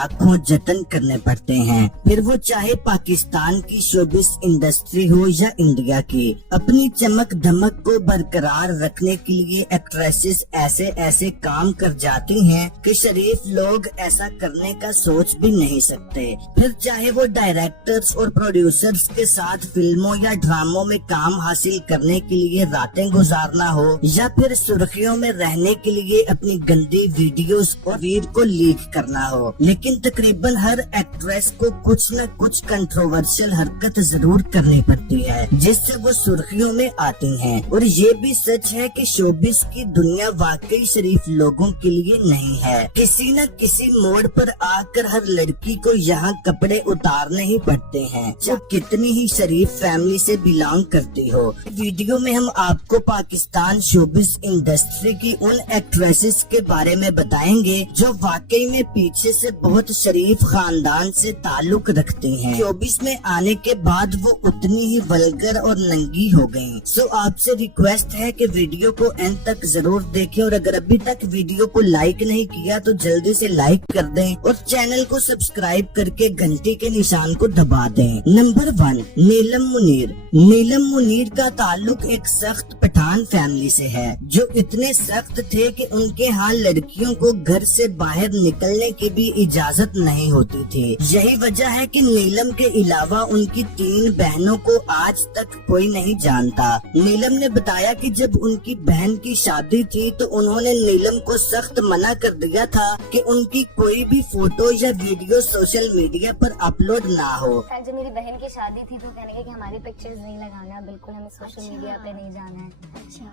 लाखों जतन करने पड़ते हैं, फिर वो चाहे पाकिस्तान की शोबिस इंडस्ट्री हो या इंडिया की। अपनी चमक धमक को बरकरार रखने के लिए एक्ट्रेसेस ऐसे ऐसे काम कर जाती हैं कि शरीफ लोग ऐसा करने का सोच भी नहीं सकते। फिर चाहे वो डायरेक्टर्स और प्रोड्यूसर्स के साथ फिल्मों या ड्रामों में काम हासिल करने के लिए रातें गुजारना हो या फिर सुर्खियों में रहने के लिए अपनी गंदी वीडियोस और वीर को लीक करना हो, लेकिन तकरीबन हर एक्ट्रेस को कुछ न कुछ कंट्रोवर्शियल हरकत जरूर करनी पड़ती है जिससे वो सुर्खियों में आती हैं। और ये भी सच है कि शोबिस की दुनिया वाकई शरीफ लोगों के लिए नहीं है। किसी न किसी मोड़ पर आकर हर लड़की को यहाँ कपड़े उतारने ही पड़ते हैं, जो कितनी ही शरीफ फैमिली से बिलोंग करती हो। वीडियो में हम आपको पाकिस्तान शोबिस इंडस्ट्री की उन एक्ट्रेसेस के बारे में बताएंगे जो वाकई में पीछे से बहुत शरीफ खानदान से ताल्लुक रखती हैं। शोबिस में आने के बाद वो उतनी ही वल्गर और नंगी हो गयी। सो आपसे रिक्वेस्ट है कि वीडियो को एंड तक जरूर देखें और अगर अभी तक वीडियो को लाइक नहीं किया तो जल्दी से लाइक कर दें और चैनल को सब्सक्राइब करके घंटी के निशान को दबा दें। नंबर 1, नीलम मुनीर। नीलम मुनीर का ताल्लुक एक सख्त पठान फैमिली से है, जो इतने सख्त थे कि उनके यहाँ लड़कियों को घर से बाहर निकलने की भी इजाजत नहीं होती थी। यही वजह है कि नीलम के अलावा उनकी 3 बहनों को आज तक कोई नहीं जानता। नीलम ने बताया कि जब उनकी बहन की शादी थी तो उन्होंने नीलम को सख्त मना कर दिया था कि उनकी कोई भी फोटो या वीडियो सोशल मीडिया पर अपलोड ना हो। जब मेरी बहन की शादी थी तो कहने लगे कि हमारी पिक्चर्स नहीं लगाना, बिल्कुल हमें सोशल मीडिया पे नहीं जाना है।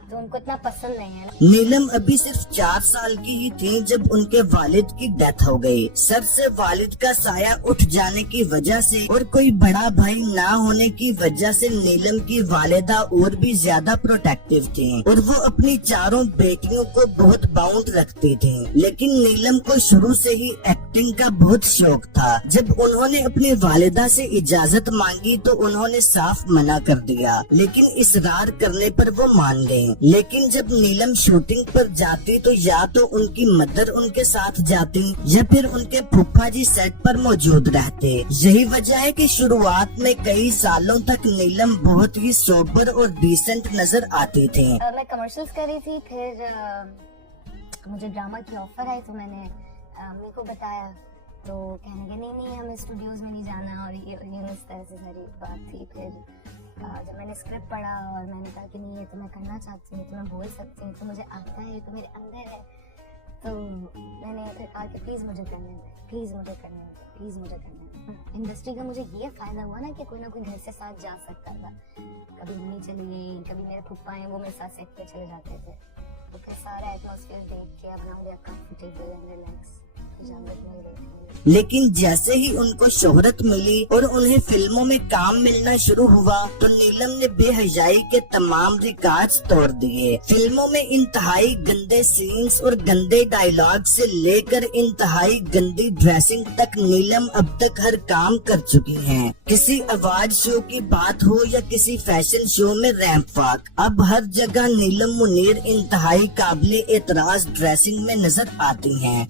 तो उनको इतना पसंद नहीं है। नीलम अभी सिर्फ 4 साल की ही थी जब उनके वालिद की डेथ हो गई। सर से वालिद का साया उठ जाने की वजह से और कोई बड़ा भाई ना होने की वजह से नीलम की वालिदा और भी ज्यादा प्रोटेक्टिव थी और वो अपनी 4 बेटियों को बहुत बाउंड रखती थी। लेकिन नीलम को शुरू से ही एक्टिंग का बहुत शौक था। जब उन्होंने अपनी वालिदा से इजाजत मांगी तो उन्होंने साफ मना कर दिया, लेकिन इसरार करने पर वो मान गयी। लेकिन जब नीलम शूटिंग पर जाती तो या तो उनकी मदर उनके साथ जाती या फिर उनके फूफा जी सेट पर मौजूद रहते। यही वजह है कि शुरुआत में कई सालों तक नीलम बहुत ही सोबर और डिसेंट नजर आती थी। मैं कमर्शियल्स कर रही थी, फिर मुझे ड्रामा की ऑफर आई तो मैंने अम्मी को बताया तो कहने लगे नहीं हमें स्टूडियोज में नहीं जाना और ये इस तरह से सारी बात थी। फिर जब मैंने स्क्रिप्ट पढ़ा और मैंने कहा कि नहीं ये तो मैं करना चाहती हूँ, तो मैं बोल सकती हूँ, तो मुझे आता है, तो मेरे अंदर है, तो मैंने फिर कहा कि प्लीज़ मुझे करने दे, प्लीज़ मुझे करने दे, प्लीज़ मुझे करने दे। इंडस्ट्री का मुझे ये फ़ायदा हुआ ना कि कोई ना कोई घर से साथ जा सकता था। कभी मम्मी चली गई, कभी मेरे फूफा हैं वो मेरे साथ सेट पे चले जाते थे, तो फिर सारा एटमॉस्फेयर देख के अपना हो गया कंफर्टेबल एंड रिलैक्स। लेकिन जैसे ही उनको शोहरत मिली और उन्हें फिल्मों में काम मिलना शुरू हुआ तो नीलम ने बेहयाई के तमाम रिकॉर्ड्स तोड़ दिए। फिल्मों में इंतहाई गंदे सीन्स और गंदे डायलॉग से लेकर इंतहाई गंदी ड्रेसिंग तक नीलम अब तक हर काम कर चुकी हैं। किसी अवार्ड शो की बात हो या किसी फैशन शो में रैंप वॉक, अब हर जगह नीलम मुनीर इंतहाई काबिले एतराज ड्रेसिंग में नजर आती हैं।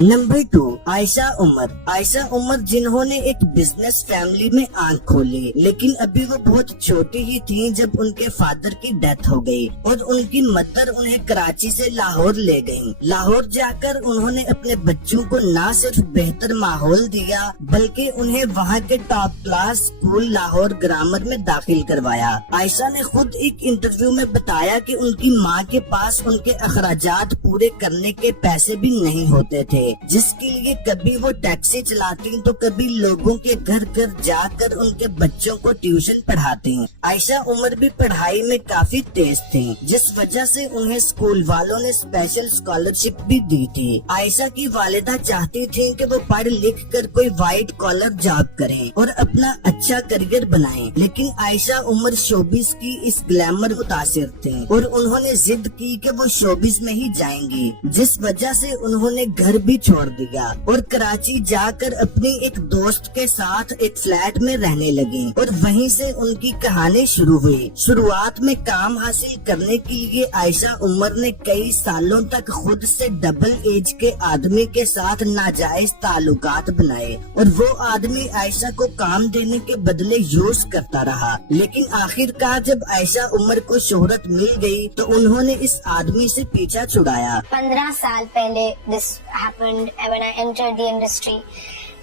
नंबर 2, आयशा उमर। आयशा उमर जिन्होंने एक बिजनेस फैमिली में आंख खोली, लेकिन अभी वो बहुत छोटी ही थी जब उनके फादर की डेथ हो गई और उनकी मदर उन्हें कराची से लाहौर ले गयी। लाहौर जाकर उन्होंने अपने बच्चों को न सिर्फ बेहतर माहौल दिया बल्कि उन्हें वहाँ के top class school Lahore grammar में दाखिल करवाया। आयशा ने खुद एक इंटरव्यू में बताया कि उनकी माँ के पास उनके अखराजात पूरे करने के पैसे भी नहीं होते थे, जिसके लिए कभी वो टैक्सी चलाती तो कभी लोगों के घर घर जाकर उनके बच्चों को ट्यूशन पढ़ाती। आयशा उमर भी पढ़ाई में काफी तेज थी, जिस वजह से उन्हें स्कूल वालों ने स्पेशल स्कॉलरशिप भी दी थी। आयशा की वालिदा चाहती थी कि वो पढ़ लिख कर कोई व्हाइट कॉलर जॉब करें और अपना अच्छा करियर बनाएं, लेकिन आयशा उमर शोबिस की इस ग्लैमर मुतासिर थी और उन्होंने जिद की कि वो शोबिस में ही जाएंगी, जिस वजह से उन्होंने घर भी چھوڑ دیا اور کراچی جا کر اپنی ایک دوست کے ساتھ ایک فلیٹ میں رہنے لگی اور وہیں سے ان کی کہانی شروع ہوئی۔ شروعات میں کام حاصل کرنے کے لیے عائشہ عمر نے کئی سالوں تک خود سے ڈبل ایج کے آدمی کے ساتھ ناجائز تعلقات بنائے اور وہ آدمی عائشہ کو کام دینے کے بدلے یوز کرتا رہا، لیکن آخر کار جب عائشہ عمر کو شہرت مل گئی تو انہوں نے اس آدمی سے پیچھا چھڑایا۔ 15 سال پہلے this happened when I entered the industry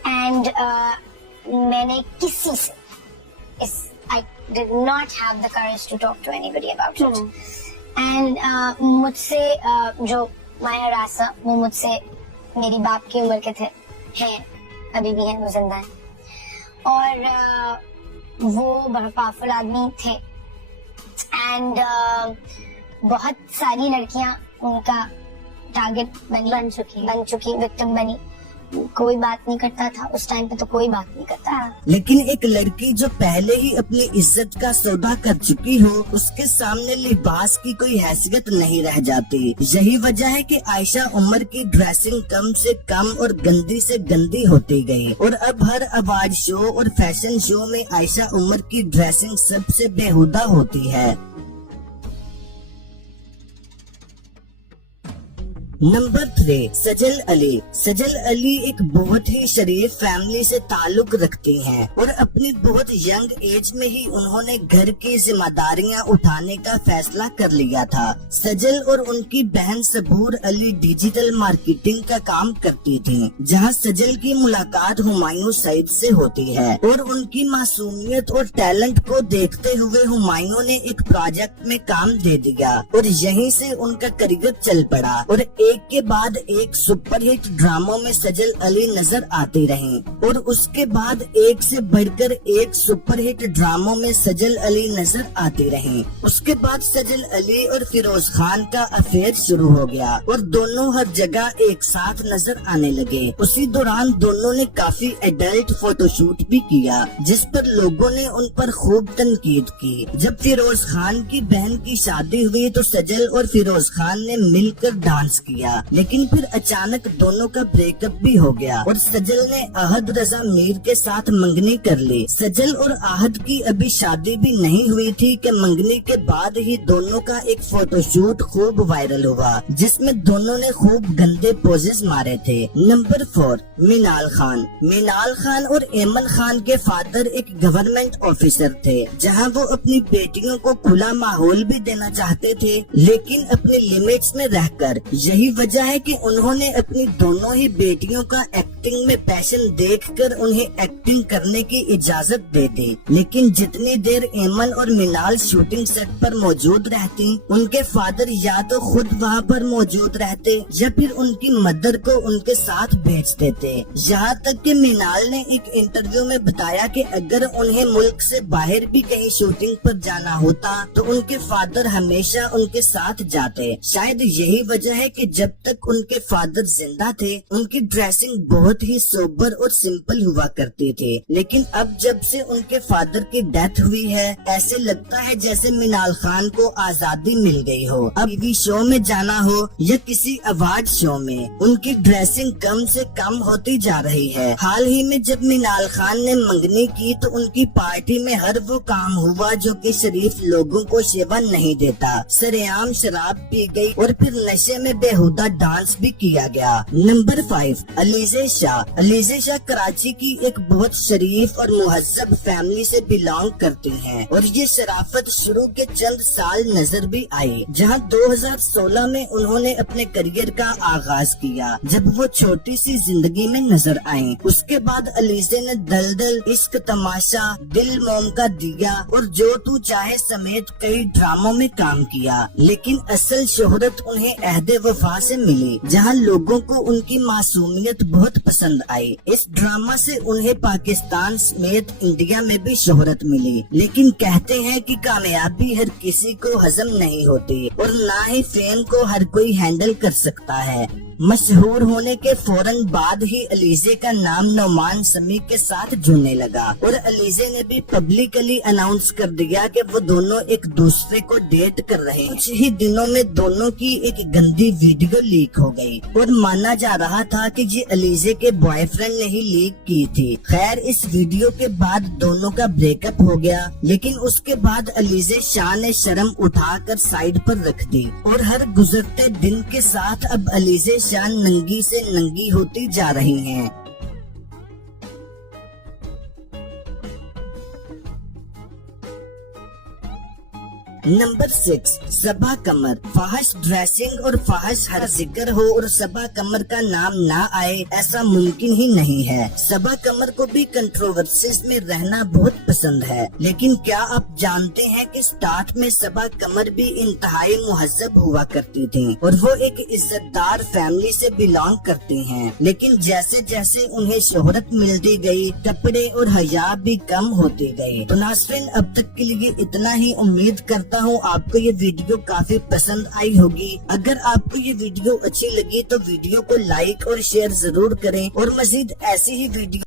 and میں نے کسی سے I did not have the courage to talk to anybody about it and مجھ سے جو مایا راسا وہ مجھ سے میری باپ کی عمر کے تھے، ہیں ابھی بھی ہیں، وہ زندہ ہیں اور وہ بڑا پاورفل آدمی تھے اینڈ بہت ساری لڑکیاں ان کا ٹارگٹ بن چکی وکٹم بنی، کوئی بات نہیں کرتا تھا اس ٹائم پہ، تو کوئی بات نہیں کرتا۔ لیکن ایک لڑکی جو پہلے ہی اپنی عزت کا سودا کر چکی ہو، اس کے سامنے لباس کی کوئی حیثیت نہیں رہ جاتی۔ یہی وجہ ہے کہ عائشہ عمر کی ڈریسنگ کم سے کم اور گندی سے گندی ہوتی گئی اور اب ہر ایوارڈ شو اور فیشن شو میں عائشہ عمر کی ڈریسنگ سب سے بےہودہ ہوتی ہے۔ نمبر 3، سجل علی۔ سجل علی ایک بہت ہی شریف فیملی سے تعلق رکھتی ہیں اور اپنی بہت ینگ ایج میں ہی انہوں نے گھر کی ذمہ داریاں اٹھانے کا فیصلہ کر لیا تھا۔ سجل اور ان کی بہن صبور علی ڈیجیٹل مارکیٹنگ کا کام کرتی تھیں، جہاں سجل کی ملاقات ہمایوں سعید سے ہوتی ہے اور ان کی معصومیت اور ٹیلنٹ کو دیکھتے ہوئے ہمایوں نے ایک پروجیکٹ میں کام دے دیا اور یہیں سے ان کا کریئر چل پڑا اور ایک کے بعد ایک سپر ہٹ ڈراموں میں سجل علی نظر آتی رہیں اور اس کے بعد ایک سے بڑھ کر ایک سپر ہٹ ڈراموں میں سجل علی نظر آتی رہیں۔ اس کے بعد سجل علی اور فیروز خان کا افیئر شروع ہو گیا اور دونوں ہر جگہ ایک ساتھ نظر آنے لگے۔ اسی دوران دونوں نے کافی ایڈلٹ فوٹو شوٹ بھی کیا جس پر لوگوں نے ان پر خوب تنقید کی۔ جب فیروز خان کی بہن کی شادی ہوئی تو سجل اور فیروز خان نے مل کر ڈانس کیا، لیکن پھر اچانک دونوں کا بریک اپ بھی ہو گیا اور سجل نے احد رضا میر کے ساتھ منگنی کر لی۔ سجل اور احد کی ابھی شادی بھی نہیں ہوئی تھی کہ منگنی کے بعد ہی دونوں کا ایک فوٹو شوٹ خوب وائرل ہوا جس میں دونوں نے خوب گندے پوزز مارے تھے۔ نمبر 4، منال خان۔ منال خان اور ایمن خان کے فادر ایک گورنمنٹ آفیسر تھے، جہاں وہ اپنی بیٹیوں کو کھلا ماحول بھی دینا چاہتے تھے لیکن اپنے لمٹس میں رہ کر۔ یہی وجہ ہے کہ انہوں نے اپنی دونوں ہی بیٹیوں کا ایکٹنگ میں پیشن دیکھ کر انہیں ایکٹنگ کرنے کی اجازت دے دی، لیکن جتنی دیر ایمن اور منال شوٹنگ سیٹ پر موجود رہتی ان کے فادر یا تو خود وہاں پر موجود رہتے یا پھر ان کی مدر کو ان کے ساتھ بھیج دیتے۔ یہاں تک کہ منال نے ایک انٹرویو میں بتایا کہ اگر انہیں ملک سے باہر بھی کہیں شوٹنگ پر جانا ہوتا تو ان کے فادر ہمیشہ ان کے ساتھ جاتے۔ شاید یہی وجہ ہے کہ جب تک ان کے فادر زندہ تھے ان کی ڈریسنگ بہت ہی سوبر اور سمپل ہوا کرتی تھی، لیکن اب جب سے ان کے فادر کی ڈیتھ ہوئی ہے ایسے لگتا ہے جیسے منال خان کو آزادی مل گئی ہو۔ اب ٹی وی شو میں جانا ہو یا کسی ایوارڈ شو میں ان کی ڈریسنگ کم سے کم ہوتی جا رہی ہے۔ حال ہی میں جب منال خان نے منگنی کی تو ان کی پارٹی میں ہر وہ کام ہوا جو کہ شریف لوگوں کو شیوا نہیں دیتا۔ سرعام شراب پی گئی اور پھر نشے میں بےہودہ ڈانس بھی کیا گیا۔ نمبر 5، علیزہ شاہ۔ علیزہ شاہ کراچی کی ایک بہت شریف اور مہذب فیملی سے بلانگ کرتی ہیں اور یہ شرافت شروع کے چند سال نظر بھی آئی، جہاں 2016 میں انہوں نے اپنے کریئر کا آغاز کیا جب وہ چھوٹی سی زندگی میں نظر آئیں۔ اس کے بعد علیزہ نے دلدل، عشق تماشا، دل موم کا دیا اور جو تو چاہے سمیت کئی ڈراموں میں کام کیا، لیکن اصل شہرت انہیں عہد وفا سے ملی جہاں لوگوں کو ان کی معصومیت بہت پسند آئی۔ اس ڈرامہ سے انہیں پاکستان سمیت انڈیا میں بھی شہرت ملی، لیکن کہتے ہیں کہ کامیابی ہر کسی کو ہضم نہیں ہوتی اور نہ ہی فیم کو ہر کوئی ہینڈل کر سکتا ہے۔ मशहूर होने के फौरन बाद ही अलीजे का नाम नोमान समी के साथ जुड़ने लगा और अलीजे ने भी पब्लिकली अनाउंस कर दिया कि वो दोनों एक दूसरे को डेट कर रहे हैं। कुछ ही दिनों में दोनों की एक गंदी वीडियो लीक हो गई और माना जा रहा था कि ये अलीजे के बॉयफ्रेंड ने ही लीक की थी। खैर, इस वीडियो के बाद दोनों का ब्रेकअप हो गया, लेकिन उसके बाद अलीजे शाह ने शर्म उठाकर साइड पर रख दी और हर गुजरते दिन के साथ अब अलीजे शाह नंगी से नंगी होती जा रही हैं। नंबर 6, सबा कमर। फाहिश ड्रेसिंग और फाहिश हर जिक्र हो और सबा कमर का नाम ना आए, ऐसा मुमकिन ही नहीं है। सबा कमर को भी कंट्रोवर्सीज में रहना बहुत पसंद है, लेकिन क्या आप जानते हैं कि स्टार्ट में सबा कमर भी इंतहाई मुहज्जब हुआ करती थी और वो एक इज्जतदार फैमिली से बिलोंग करती हैं। लेकिन जैसे जैसे उन्हें शोहरत मिलती गई, कपड़े और हया भी कम होती गई। तो नाज़रीन, अब तक के लिए इतना ही। उम्मीद करता हूँ आपको ये वीडियो काफी पसंद आई होगी। अगर आपको ये वीडियो अच्छी लगी तो वीडियो को लाइक और शेयर जरूर करें और मजीद ऐसी ही वीडियो